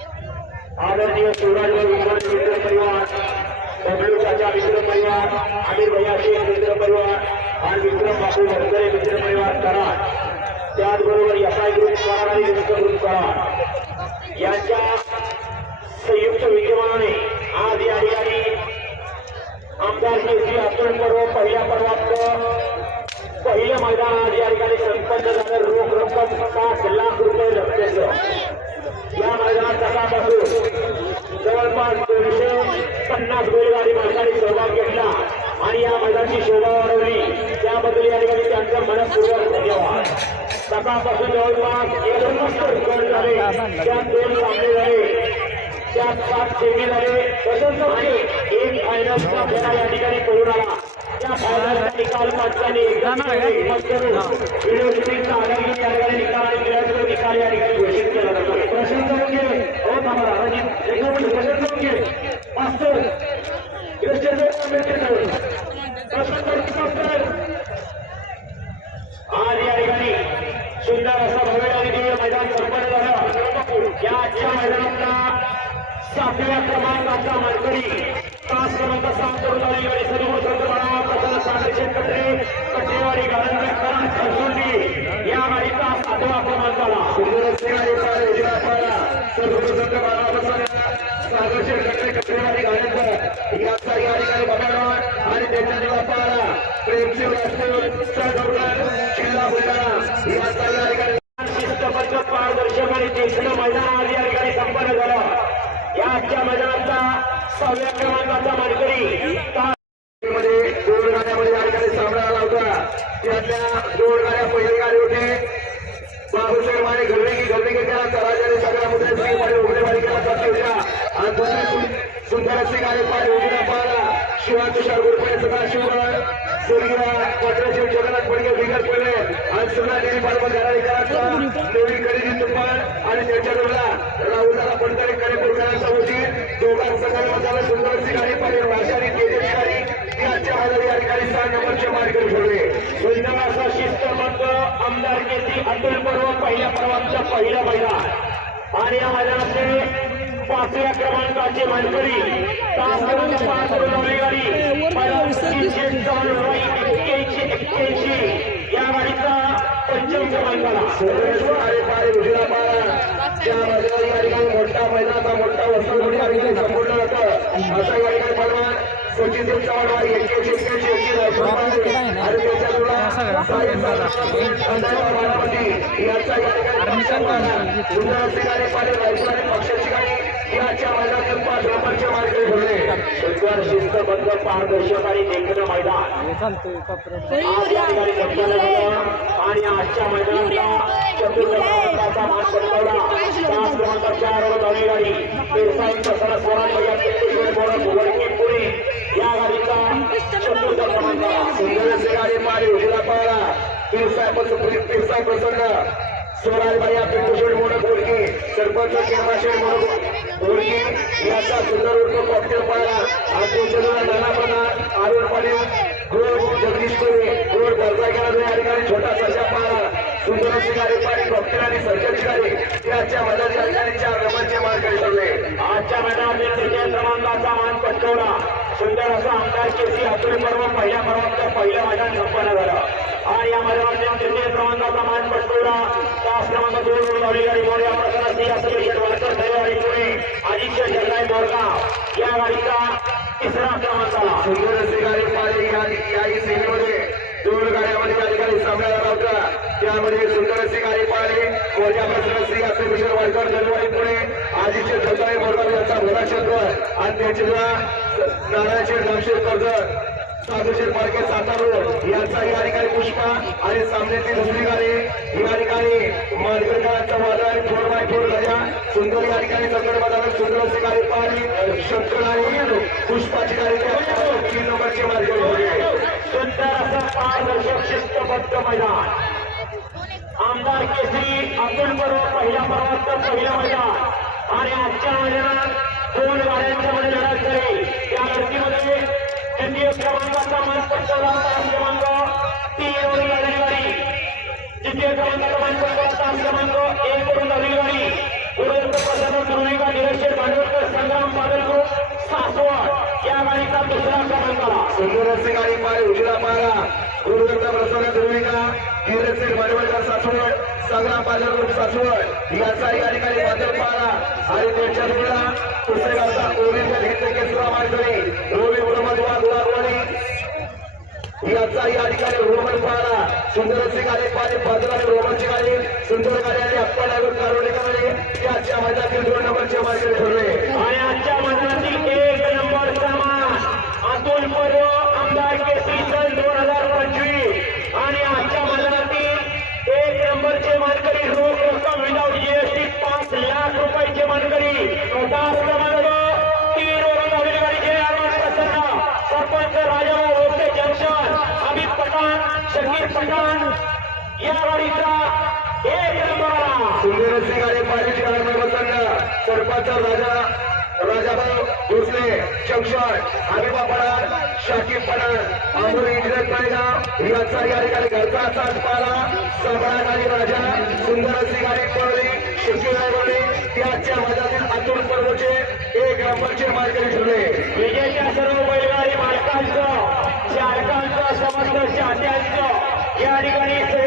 आदरणीय शिवराज विमान मित्र परिवार बबलू चाचा मित्र परिवार आमिर भैया शेख मित्र परिवार आणि विक्रम बापू भटकरे मित्र परिवार कराड त्याचबरोबर एसआय ग्रुप कराड आणि विमुक्त ग्रुप कराड यांच्या संयुक्त विद्यमानाने आज या ठिकाणी आमदार केसी अतुल पर्व पहिल्या पर्वात पहिलं मैदान आज या ठिकाणी संपन्न झालं. रोख रक्कम पाच लाख रुपये रक्कमेचं या मैदानात सकाळपासून जवळपास दोनशे पन्नास बैलगाडी मालकांनी सहभाग घेतला आणि या मैदानाची शोभा वाढवली. त्याबद्दल या ठिकाणी त्यांचं मनपूर्वक धन्यवाद. सकाळपासून जवळपास एकोणपन्नास गट झाले. त्यात दोन सामने झाले. त्यात सात सेमी झाले. तसंच एक फायनलचा खेळा या ठिकाणी पळून आला. त्या फायनलचा निकाल माणसाने करून व्हिडिओ शूटिंगचा या ठिकाणी निकाल आणि आज या ठिकाणी सुंदर असा भव्य आणि दिव्य मैदान संपन्न झालं या आजच्या मैदानातला सातव्या क्रमांकाचा मानकरी तास क्रमांक सात करून आली आणि सदगुण संत बाळा प्रसन्न सागरचे कटरे कटरेवाडी खरसुंडी या गाडीचा सातवा क्रमांक आला सुंदर सिंह आणि पाय उजव्या पायाला सदगुण संत बाळा प्रसन्न सागरचे कटरे कटरेवाडी गाडंदर याचा या ठिकाणी बघाडवाड आणि त्याच्या निवापाला प्रेमशिव राजपूत सहगौरव जिल्हा बुलढाणा याचा या ठिकाणी शिस्तबद्ध पारदर्शक आणि तीक्ष्ण या ठिकाणी संपन्न या आजच्या मैदानाचा सहाव्या क्रमांकाचा मानकरी दोन गाड्यामध्ये या ठिकाणी सामना आला होता त्यातल्या दोन गाड्या गाडी बाबूसाहेब माने घरवेगी घरवेगी केला तराजाने सगळ्या मुद्द्यांची पाणी केला होत्या आणि दुसरी सुंदर अशी गाडी पाणी उघडा पाहिला शिवा तुषार गुरुपणे सदा शिवगड स्वर्गीय पत्राचे जगन्नाथ पडगे बिगर पडले आणि सुद्धा देवी पालवण घराणी नवीन खरेदी तुफान आणि त्यांच्या जोडला राहुलदादा पडतळे करेपूरकरांचा होती दोघांचं कलम सुंदर अशी आणि आजच्या सहा नंबरचे मार्ग ठेवले असा शिस्तबद्ध आमदार केसी अतुल पर्व पहिल्या पर्वाच्या पहिल्या मैदान आणि या मैदानाचे पाचव्या क्रमांकाचे मानकरी एक्क्याऐंशी एक्क्याऐंशी या गाडीचा पंचम क्रमांकाला मोठा मैदानाचा मोठा वस्तू संपूर्ण होतं असा या ठिकाणी पलवान सचिन देव चव्हाणवाडी एक्क्याऐंशी एक्क्याऐंशी याचा आणि पक्षाची गाडी. याच्या मैदानात पाच नंबरचे मार्ग ठेवले सुंदर शिस्तबद्ध पारदर्शक आणि देखणं मैदान आणि आजच्या मैदानाचा चतुर्थ मान पटकावला पाच क्रमांक चार वर धावली गाडी पेरसाई प्रसारा स्वराज भैया पिंटेश्वर बोरा भुवडकी पुणे या गाडीचा चतुर्थ क्रमांक सुंदर असे गाडी पारी उशिरा पाहिला पेरसाई पेरसाई प्रसन्न स्वराज भैया पिंटेश्वर मोड बोलकी सरपंच केमाशेर मोड याचा सुंदर उर्फ कॉकटेल पाहिला आणि त्यांच्या नाना पणा अरुण पाटील गोड जगदीश कोरे गोड या ठिकाणी छोटा सशा पाहिला सुंदर अशी पाणी डॉक्टर आणि सर्जनची गाडी याच्या आजच्या ठिकाणी चार नंबरचे मार्ग ठरले आजच्या मैदानात तृतीय क्रमांकाचा मान पटकवला सुंदर असा आमदार केसी अतुल पर्व पहिल्या पर्वातलं पहिलं मैदान संपन्न झालं आणि या मैदानात तृतीय क्रमांकाचा मान पटकवला तास क्रमांक दोन वर लावली गाडी मोड या प्रकारात ती असं वाटतं पुणे आदित्य जगनाय मोरगाव या गाडीचा तिसरा क्रमांक आला सुंदर असे गाडी पाहिली याही सेवेमध्ये दोन गाड्यामध्ये त्या ठिकाणी सामना झाला होता त्यामध्ये सुंदर अशी गाडी पाहिली मोर्या प्रसन्न श्री असे मिश्र वाडकर दरवाडी पुणे. आदित्य जगदाय मोरगाव यांचा भोला क्षेत्र आणि त्याच्या नारायणशेठ रामशेठ कर्जत. साधुशेठ मार्गे सातारोड यांचा या ठिकाणी पुष्पा आणि सामन्यातील दुसरी गाडी या ठिकाणी मार्गकरांचा वादा आणि फोर बाय फोर गजा. सुंदर या ठिकाणी संकट मैदानात सुंदर अशी गाडी पाहिली. शंकर आणि पुष्पाची गाडी तीन नंबरची मार्ग सुंदर असा पारदर्शक शिस्तबद्ध मैदान. आमदार केसरी अतुल पर्व पहिला पर्वाचं पहिलं मैदान. आणि आजच्या मैदानात दोन गाड्यांच्या मध्ये लढत झाली. द्वितीय क्रमांकाचा मानपत्र तास क्रमांक तीन वरून लागली गाडी द्वितीय क्रमांकाचा मानपत्र तास क्रमांक एक वरून लागली गाडी उर्वरित पदार्थ दुरुणी गाडी सासवड या गाडीचा दुसरा क्रमांकाला सुंदर असे गाडी पाय. उशिरा पारा गुरुदत्ता प्रसाद दुर्विका धीरजसिंग मारेवडकर सासवड संग्राम पाजर ग्रुप सासवड याचा या ठिकाणी बादल पारा आणि त्यांच्या मुला पुस्तकाचा ओरिजिनल मोहम्मद वाघ वाघवाणी याचा या ठिकाणी रोमन पाहला सुंदर असे गाडी पाहिजे बाजूला आणि रोमनची गाडी. सुंदर गाडी आणि अप्पा ड्रायव्हर कारवडे गाडी आजच्या मैदानातील दोन नंबरचे मार्केट ठरले. आणि आजच्या मैदानातील एक नंबर सन्मान अतुल पर्व आमदार केसरी सन दोन हजार पंचवीस. आणि आजच्या मैदानातील एक नंबरचे मानकरी रोख रक्कम विदाऊट जीएसटी पाच लाख रुपयाचे मानकरी. पठाण शकीर पठाण या गाडीचा एक नंबर आला सुंदर अशी गाडी पाहिजे प्रसन्न सरपंच राजा राजाभाऊ भोसले जंक्शन आमिबा पठाण शाकिब पठाण आंबोली इंजिनियर तळेगाव याचा या ठिकाणी घरचा साथ पाला सम्राट आणि राजा सुंदर सिंग आणि पळली शकील गाडी त्याच्या मजातील अतुल पर्वचे एक नंबरचे मार्गरी ठरले विजयच्या सर्व बैलगाडी मालकांचं चालकांचं समस्त चाहत्यांचं やりがり